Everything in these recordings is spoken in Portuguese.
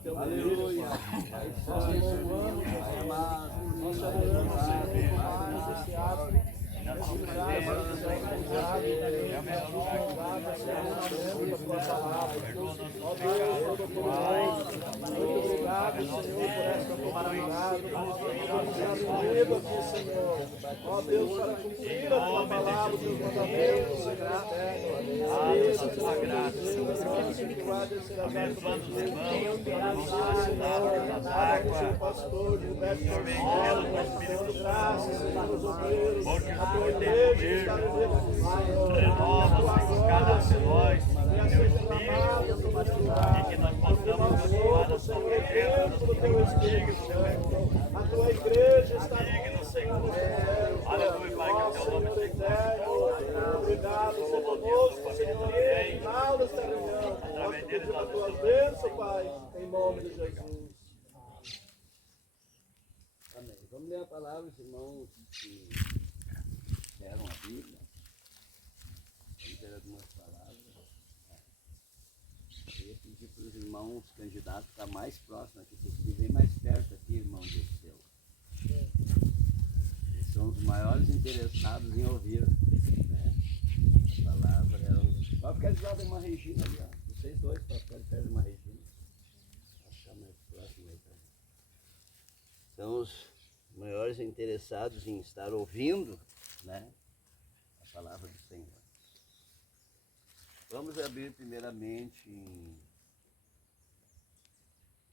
teu nome. Nós te louvamos, Pai amado. Nós te adoramos, Senhor, por mais esse ato. Esse lugar, Senhor, da tua palavra. Ó Deus Todo-Poderoso, muito obrigado, Senhor, por esta oportunidade. Unido aqui, Senhor. Ó Deus, para cumprir a tua palavra, os teus mandamentos, Senhor eterno. Isso, tua graça, Senhor, que vai descer as águas do Senhor, Senhor, pastor, Gilberto, Senhor, graças, Senhor, os obreiros, a tua igreja está no meio do Senhor, renova, Senhor, cada um de nós, venha ser derramado sobre esse lugar, e que nós possamos abençoar a tua igreja, do teu Espírito, a tua igreja está digna, Senhor, aleluia, Pai, que teu nome seja eterno, obrigado, Senhor, conosco, Senhor, no final desta reunião, nós pedimos a tua bênção, Pai, em nome de Jesus. Amém. Vamos ler a palavra, os irmãos que deram a Bíblia. Vamos ler algumas palavras. Eu ia pedir para os irmãos candidatos ficar mais próximos aqui, vocês vêm mais perto aqui, irmão Dirceu. Eles são os maiores interessados em ouvir, né? A palavra é o... Pode ficar de lado de uma Regina ali, ó. Vocês dois podem ficar de perto de uma Regina. Vou ficar mais próximo aí, tá? São os maiores interessados em estar ouvindo, né, a palavra do Senhor. Vamos abrir primeiramente em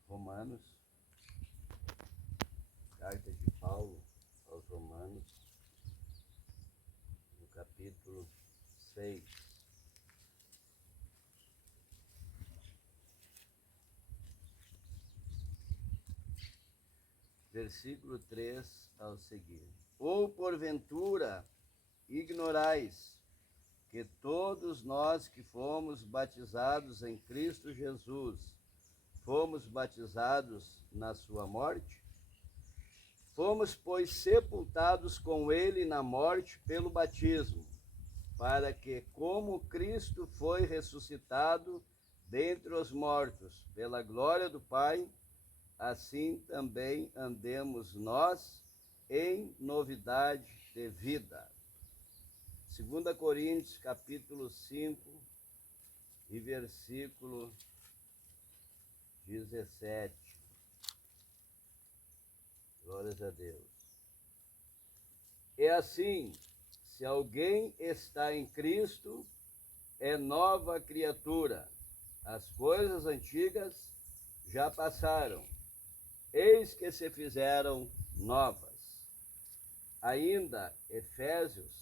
Romanos, carta de Paulo aos Romanos, no capítulo 6. Versículo 3 ao seguir. Ou porventura ignorais que todos nós que fomos batizados em Cristo Jesus, fomos batizados na sua morte? Fomos, pois, sepultados com ele na morte pelo batismo, para que, como Cristo foi ressuscitado dentre os mortos pela glória do Pai, assim também andemos nós em novidade de vida. 2 Coríntios, capítulo 5, e versículo 17. Glórias a Deus. É assim, se alguém está em Cristo, é nova criatura. As coisas antigas já passaram, eis que se fizeram novas. Ainda, Efésios,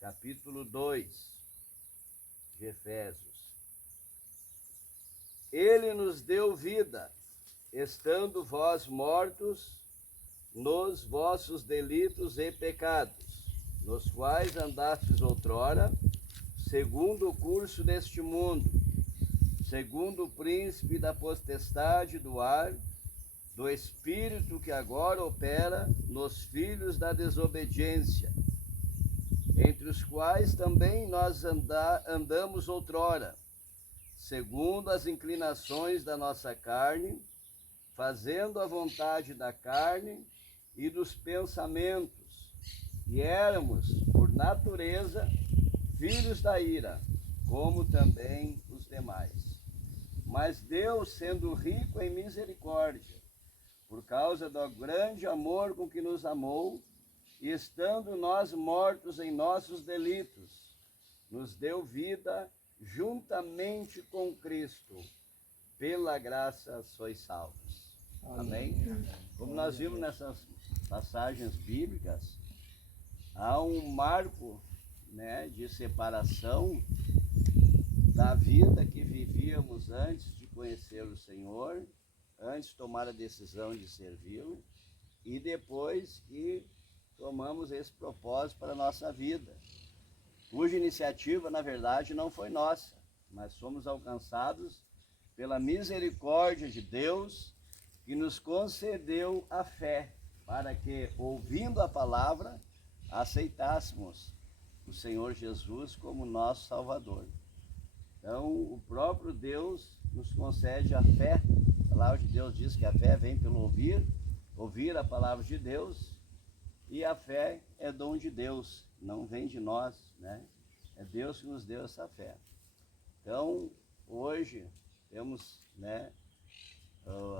capítulo 2 de Efésios. Ele nos deu vida, estando vós mortos nos vossos delitos e pecados, nos quais andastes outrora, segundo o curso deste mundo, segundo o príncipe da potestade do ar, do espírito que agora opera nos filhos da desobediência, entre os quais também nós andamos outrora, segundo as inclinações da nossa carne, fazendo a vontade da carne e dos pensamentos, e éramos, por natureza, filhos da ira, como também os demais. Mas Deus, sendo rico em misericórdia, por causa do grande amor com que nos amou, e estando nós mortos em nossos delitos, nos deu vida juntamente com Cristo. Pela graça sois salvos. Amém? Como nós vimos nessas passagens bíblicas, há um marco, né, de separação da vida que vivíamos antes de conhecer o Senhor, antes de tomar a decisão de servi-lo, e depois que tomamos esse propósito para a nossa vida, cuja iniciativa, na verdade, não foi nossa, mas fomos alcançados pela misericórdia de Deus, que nos concedeu a fé, para que, ouvindo a palavra, aceitássemos o Senhor Jesus como nosso Salvador. Então, o próprio Deus nos concede a fé. A palavra de Deus diz que a fé vem pelo ouvir a palavra de Deus, e a fé é dom de Deus, não vem de nós, né? É Deus que nos deu essa fé. Então, hoje temos, né,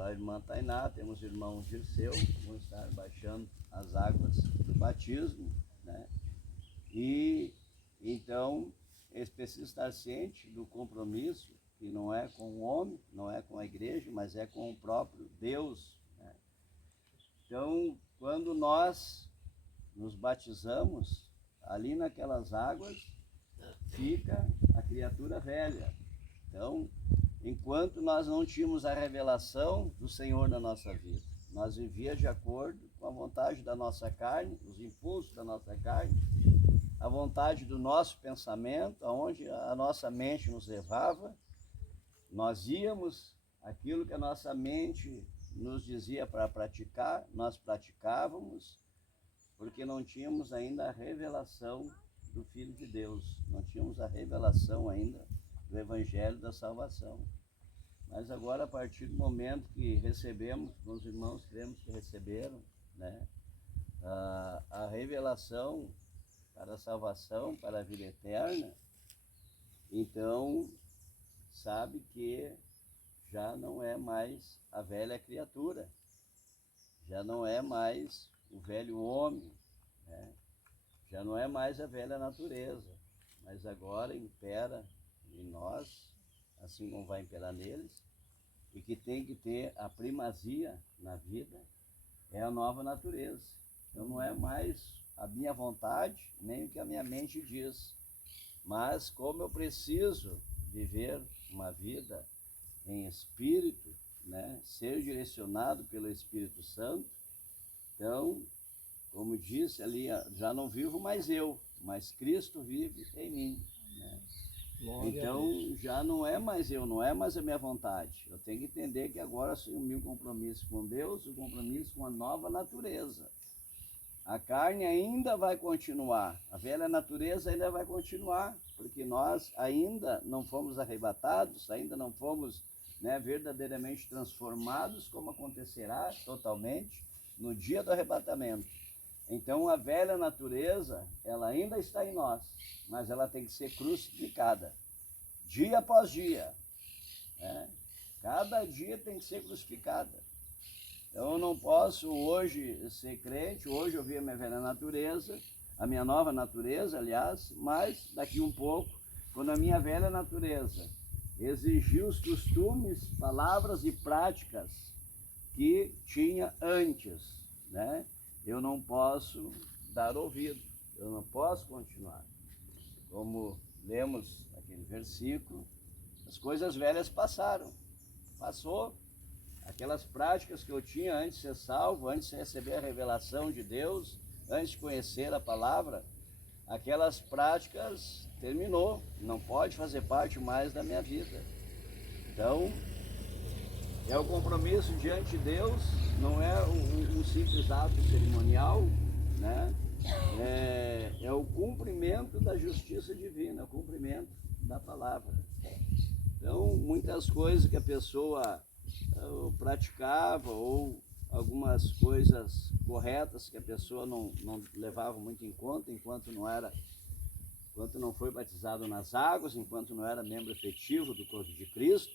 a irmã Tainá, temos o irmão Dirceu, que vão estar baixando as águas do batismo, né? E então eles precisam estar cientes do compromisso, que não é com o homem, não é com a igreja, mas é com o próprio Deus, né? Então, quando nós nos batizamos, ali naquelas águas fica a criatura velha. Então, enquanto nós não tínhamos a revelação do Senhor na nossa vida, nós vivíamos de acordo com a vontade da nossa carne, os impulsos da nossa carne, a vontade do nosso pensamento, aonde a nossa mente nos levava. Nós íamos, aquilo que a nossa mente nos dizia para praticar, nós praticávamos, porque não tínhamos ainda a revelação do Filho de Deus, não tínhamos a revelação ainda do Evangelho da salvação. Mas agora, a partir do momento que recebemos, os irmãos cremos que receberam, né, a revelação para a salvação, para a vida eterna, então sabe que já não é mais a velha criatura, já não é mais o velho homem, né? Já não é mais a velha natureza, mas agora impera em nós, assim como vai imperar neles, e que tem que ter a primazia na vida, é a nova natureza. Então não é mais a minha vontade, nem o que a minha mente diz, mas como eu preciso viver uma vida em espírito, né, ser direcionado pelo Espírito Santo, então, como disse ali, já não vivo mais eu, mas Cristo vive em mim, né? Então, já não é mais eu, não é mais a minha vontade. Eu tenho que entender que agora assumi um compromisso com Deus, um compromisso com a nova natureza. A carne ainda vai continuar, a velha natureza ainda vai continuar, porque nós ainda não fomos arrebatados, ainda não fomos, né, verdadeiramente transformados, como acontecerá totalmente no dia do arrebatamento. Então a velha natureza, ela ainda está em nós, mas ela tem que ser crucificada, dia após dia, né? Cada dia tem que ser crucificada. Então eu não posso hoje ser crente, hoje eu vi a minha velha natureza, a minha nova natureza, aliás, mas daqui um pouco, quando a minha velha natureza exigir os costumes, palavras e práticas que tinha antes, né, eu não posso dar ouvido, eu não posso continuar. Como lemos aquele versículo, as coisas velhas passou. Aquelas práticas que eu tinha antes de ser salvo, antes de receber a revelação de Deus, antes de conhecer a palavra, aquelas práticas terminou, não pode fazer parte mais da minha vida. Então, é o compromisso diante de Deus, não é um simples ato cerimonial, né? É o cumprimento da justiça divina, o cumprimento da palavra. Então, muitas coisas que a pessoa praticava, ou algumas coisas corretas que a pessoa não levava muito em conta enquanto não foi batizado nas águas, enquanto não era membro efetivo do corpo de Cristo.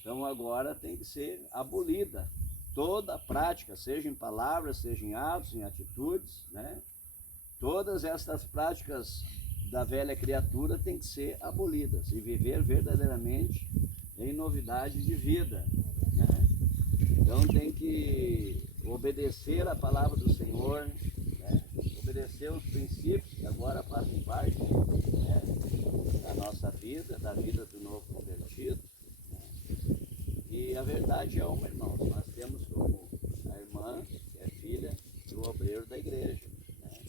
Então agora tem que ser abolida toda a prática, seja em palavras, seja em atos, em atitudes, né? Todas essas práticas da velha criatura têm que ser abolidas e viver verdadeiramente em novidade de vida, né? Então tem que obedecer a palavra do Senhor, né? Obedecer os princípios que agora fazem parte, né, da nossa vida, da vida do novo convertido, né? E a verdade é uma, irmãos, nós temos como a irmã, que é filha do obreiro da igreja, né?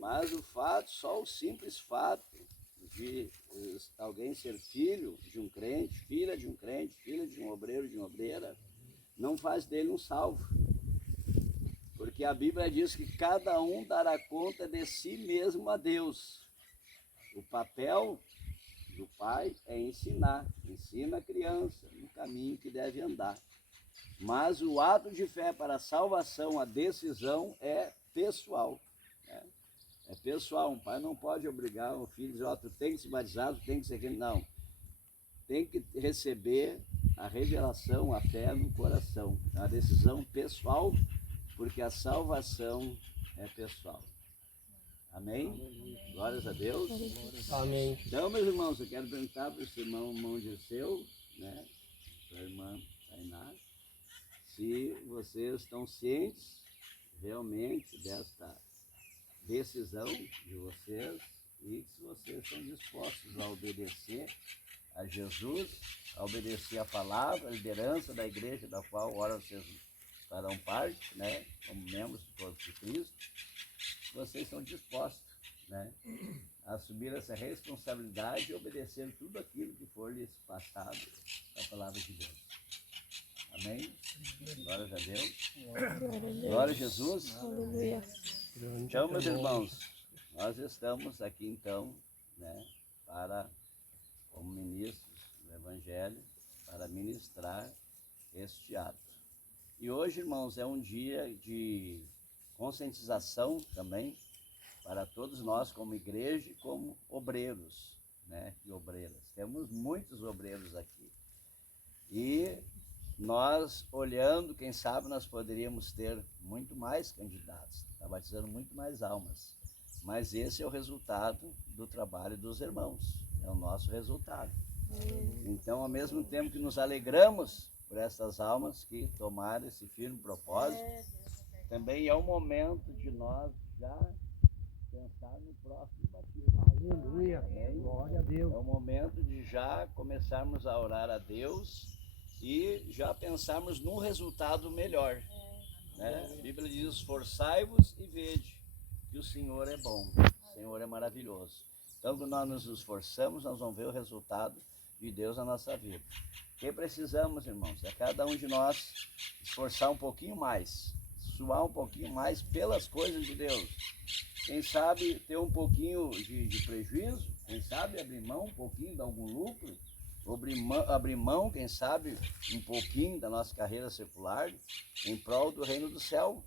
Mas o fato, só o simples fato de alguém ser filho de um crente, filha de um obreiro, de uma obreira, não faz dele um salvo. Porque a Bíblia diz que cada um dará conta de si mesmo a Deus. O papel do pai é ensinar. Ensina a criança no caminho que deve andar. Mas o ato de fé para a salvação, a decisão é pessoal. Né? É pessoal. Um pai não pode obrigar o filho a dizer, tu tem que se batizar, tu tem que ser aquele. Não. Tem que receber a revelação, a fé no coração. É uma decisão pessoal, porque a salvação é pessoal. Amém? Glórias a Deus. Amém. Então, meus irmãos, eu quero perguntar para o seu irmão Dirceu, né, para a irmã Tainá, se vocês estão cientes realmente desta decisão de vocês e se vocês estão dispostos a obedecer a Jesus, a obedecer a palavra, a liderança da igreja da qual ora vocês farão parte, né, como membros do corpo de Cristo. Vocês estão dispostos, né, a assumir essa responsabilidade e obedecer tudo aquilo que for lhes passado da palavra de Deus. Amém? Glórias a Deus. Glória a Jesus. Aleluia. Então, meus irmãos, nós estamos aqui então, né, como ministros do Evangelho, para ministrar este ato. E hoje, irmãos, é um dia de conscientização também para todos nós como igreja e como obreiros, né, e obreiras. Temos muitos obreiros aqui. E nós, olhando, quem sabe nós poderíamos ter muito mais candidatos, está batizando muito mais almas. Mas esse é o resultado do trabalho dos irmãos, é o nosso resultado. Então, ao mesmo tempo que nos alegramos por essas almas que tomaram esse firme propósito, também é o momento de nós já pensar no próximo batismo. Aleluia. Glória a Deus. É o momento de já começarmos a orar a Deus e já pensarmos num resultado melhor. Né? A Bíblia diz, esforçai-vos e vede que o Senhor é bom, o Senhor é maravilhoso. Então, quando nós nos esforçamos, nós vamos ver o resultado de Deus na nossa vida. O que precisamos, irmãos, é cada um de nós esforçar um pouquinho mais, suar um pouquinho mais pelas coisas de Deus. Quem sabe ter um pouquinho de prejuízo, quem sabe abrir mão um pouquinho de algum lucro, abrir mão, quem sabe, um pouquinho da nossa carreira secular em prol do reino do céu.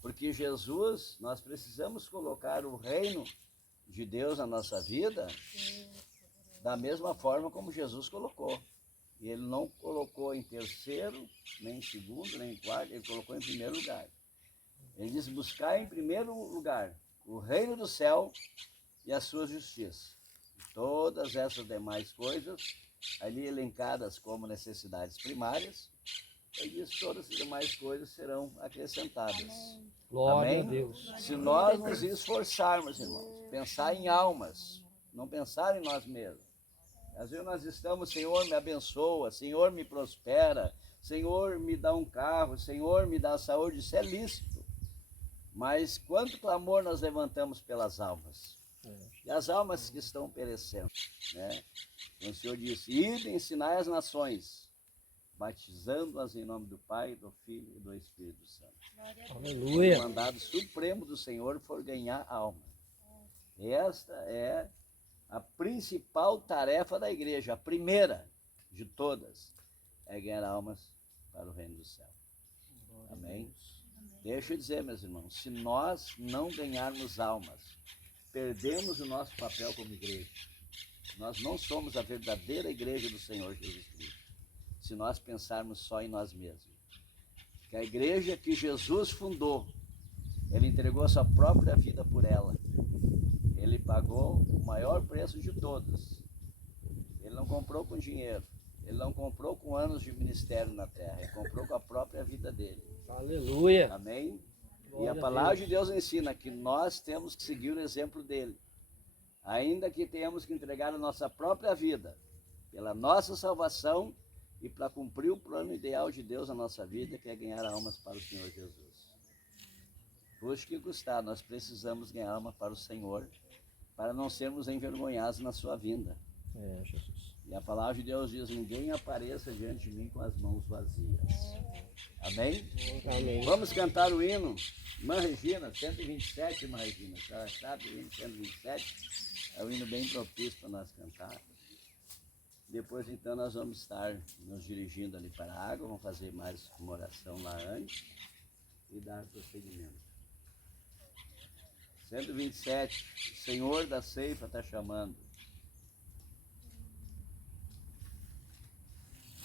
Porque Jesus, nós precisamos colocar o reino de Deus na nossa vida da mesma forma como Jesus colocou. E ele não colocou em terceiro, nem em segundo, nem em quarto, ele colocou em primeiro lugar. Ele diz, buscar em primeiro lugar o reino do céu e a sua justiça. E todas essas demais coisas, ali elencadas como necessidades primárias, ele diz, todas as demais coisas serão acrescentadas. Glória Amém? a Deus. Se nós nos esforçarmos, irmãos, pensar em almas, não pensar em nós mesmos. Às vezes nós estamos, Senhor, me abençoa, Senhor, me prospera, Senhor, me dá um carro, Senhor, me dá saúde, isso é lícito. Mas quanto clamor nós levantamos pelas almas? E as almas que estão perecendo, né? O Senhor disse, ide ensinai as nações, batizando-as em nome do Pai, do Filho e do Espírito Santo. Aleluia. O mandado supremo do Senhor for ganhar alma. Esta é a principal tarefa da igreja, a primeira de todas, é ganhar almas para o reino do céu. Amém? Deixa eu dizer, meus irmãos, se nós não ganharmos almas, perdemos o nosso papel como igreja. Nós não somos a verdadeira igreja do Senhor Jesus Cristo, se nós pensarmos só em nós mesmos. Que a igreja que Jesus fundou, ele entregou a sua própria vida por ela. Ele pagou o maior preço de todos. Ele não comprou com dinheiro. Ele não comprou com anos de ministério na terra. Ele comprou com a própria vida dele. Aleluia. Amém? Glória E a a palavra Deus. de Deus ensina que nós temos que seguir o exemplo dele. Ainda que tenhamos que entregar a nossa própria vida pela nossa salvação e para cumprir o plano ideal de Deus na nossa vida, que é ganhar almas para o Senhor Jesus. Custe que custar, nós precisamos ganhar alma para o Senhor, para não sermos envergonhados na sua vinda. É, Jesus. E a palavra de Deus diz, ninguém apareça diante de mim com as mãos vazias. Amém? Amém. Vamos cantar o hino, irmã Regina, 127, irmã Regina. A senhora sabe, o hino 127 é um hino bem propício para nós cantar. Depois, então, nós vamos estar nos dirigindo ali para a água, vamos fazer mais uma oração lá antes e dar prosseguimento. 127, o Senhor da ceifa está chamando.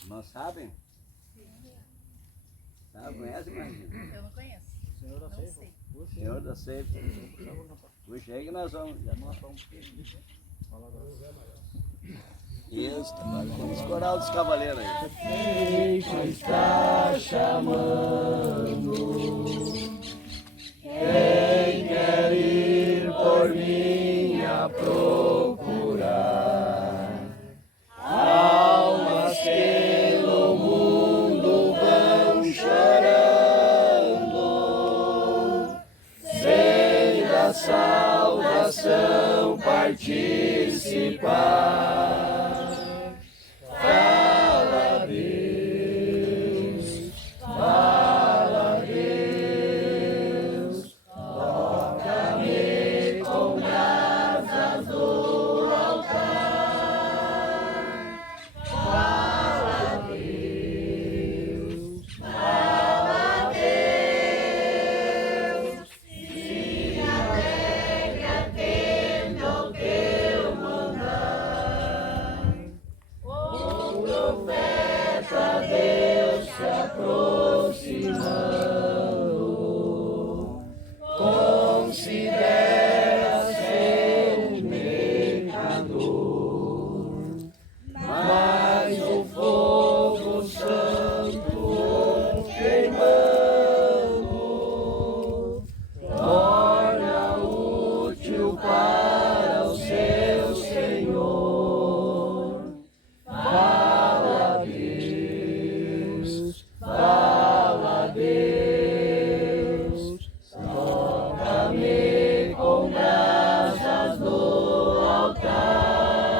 Irmãos sabem? Sabe, conhece, Marina? Eu não conheço. Senhor da Não ceifa. sei. Senhor da ceifa. Puxa aí que nós vamos. Já isso, vamos coral dos cavaleiros aí. Ceifa está chamando. Quem quer ir por mim a procurar? Almas que no mundo vão chorando, sem da salvação participar. Fala Deus, fala Deus, toca-me com brasas do altar. Fala Deus, fala Deus, se alegra atento ao teu mandar. O profeta Deus se aproximando, considera ser um pecador, mas o fogo santo queimando torna útil para o seu Senhor. Fala Deus, fala Deus, toca-me com brasas do altar.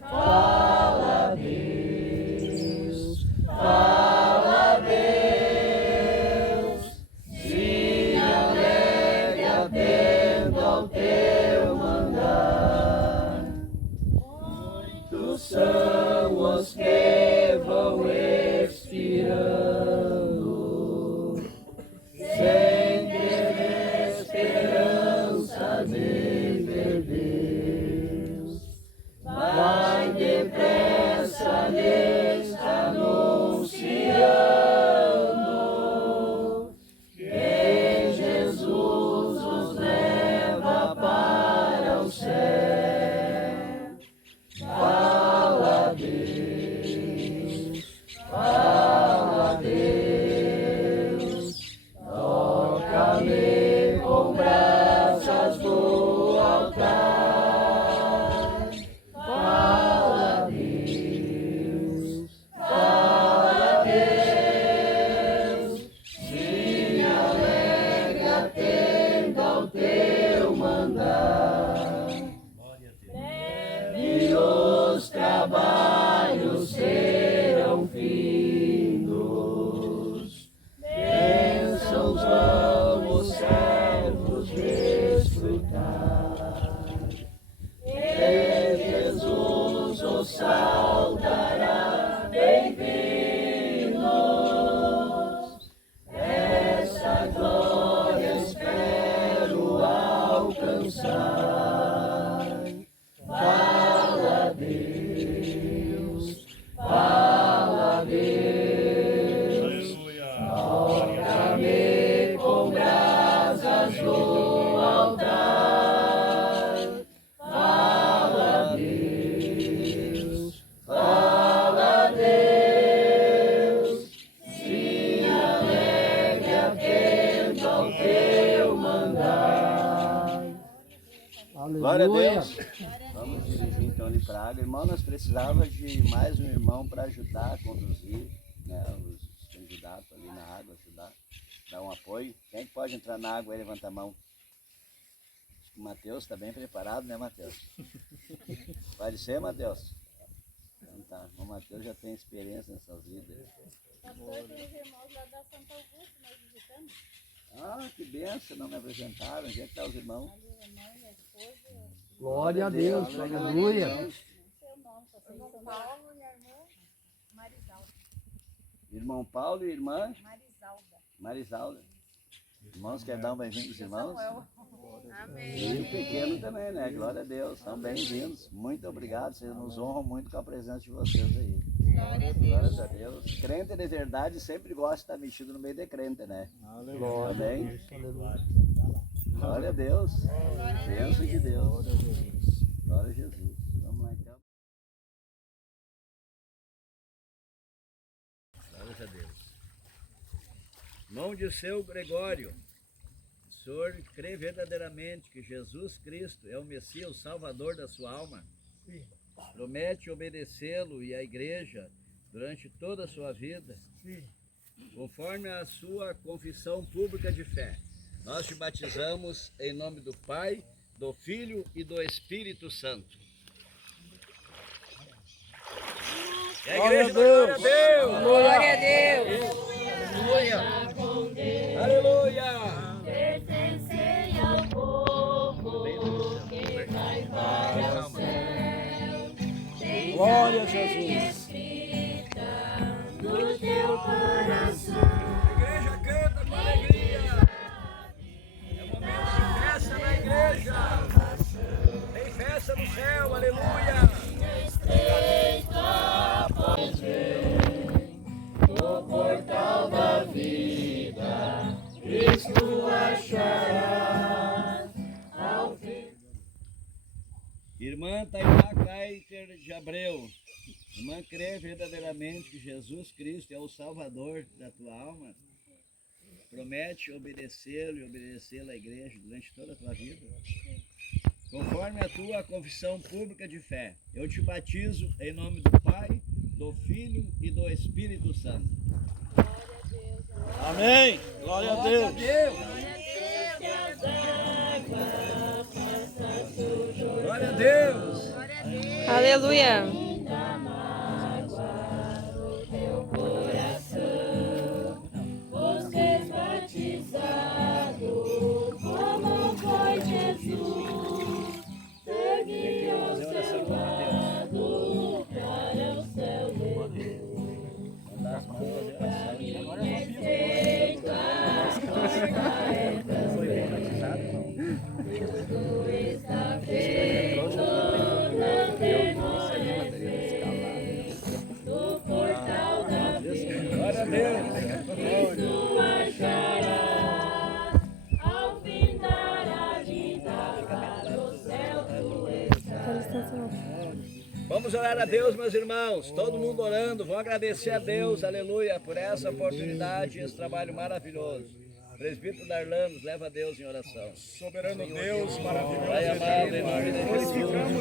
Fala Deus, fala Deus, se alegra atento ao teu mandar. Muitos são os que vão expirando, sem ter esperança de ver Deus. Vai depressa lhes anunciando que Jesus os leva para o céu. Fala Deus, fala Deus, toca-me com brasas do altar. Fala Deus, fala Deus, se alegra atento ao teu mandar. E os trabalhos serão findos, bênçãos vamos servos desfrutar. E Jesus os saudará, bem-vindos. Essa glória espero alcançar. Fala Deus, fala Deus, toca-me com brasas do altar. Fala Deus, fala Deus, se alegra atento ao teu mandar. Glória a Deus. Vamos dirigir então ali para a água. Irmão, nós precisávamos de mais um irmão para ajudar a conduzir, né, os candidatos ali na água, ajudar, dar um apoio. Quem é que pode entrar na água e levantar a mão? Acho que o Mateus está bem preparado, né, Mateus? Pode ser, Mateus? Então tá, o Mateus já tem experiência nessas vidas. Pastor, tem os irmãos lá da Santa Augusto, nós visitamos. Ah, que benção, não me apresentaram. Onde é que estão os irmãos? Ali, a mãe, a esposa. Glória a Deus, aleluia. Não sei o nome para vocês. Irmão Paulo e a irmã Marisalda. Irmão Paulo e irmã Marisalda. Marisalda. Irmãos, quer dar um bem-vindo aos irmãos? Amém. E o pequeno também, né? Glória a Deus. São bem-vindos. Muito obrigado. Vocês nos honram muito com a presença de vocês aí. Glória a Deus. Crente de verdade sempre gosta de estar mexido no meio de crente, né? Amém? Glória a Deus. Bênção de Deus. Glória a Jesus. Vamos lá então. Glória a Deus. Irmão de seu Gregório, o senhor crê verdadeiramente que Jesus Cristo é o Messias, o Salvador da sua alma? Sim. Promete obedecê-lo e a igreja durante toda a sua vida? Sim. Conforme a sua confissão pública de fé, nós te batizamos em nome do Pai, do Filho e do Espírito Santo. E a igreja glória a Deus! Glória a Deus! Aleluia! Aleluia! Pertencei ao povo que vai para o céu. Tem Glória a ordem Jesus. escrita no teu coração. A igreja canta com alegria. É momento de festa na igreja. Tem festa no céu, aleluia. No portal da vida, Cristo acharás ao fim. Irmã Tainá Kaiter de Abreu, irmã crê verdadeiramente que Jesus Cristo é o Salvador da tua alma? Promete obedecê-lo e obedecê-lo à igreja durante toda a tua vida? Conforme a tua confissão pública de fé, eu te batizo em nome do Pai, do Filho e do Espírito Santo. Amém. Glória a Deus. Glória a Deus. Aleluia! Os desbatizados, como foi Jesus, seguiu o seu lado para o céu de Mandar as mãos fazer oração. Foi bem batizado, irmão? está feito, não no portal da vida. Glória a Deus. Cristo achará ao findar a vida para o céu tu estás. Vamos orar a Deus, meus irmãos. Todo mundo orando. Vamos agradecer a Deus, aleluia, por essa oportunidade, esse trabalho maravilhoso. Presbítero Darlan, nos leva a Deus em oração. Soberano Deus, maravilhoso. Pai amado, em nome de Jesus.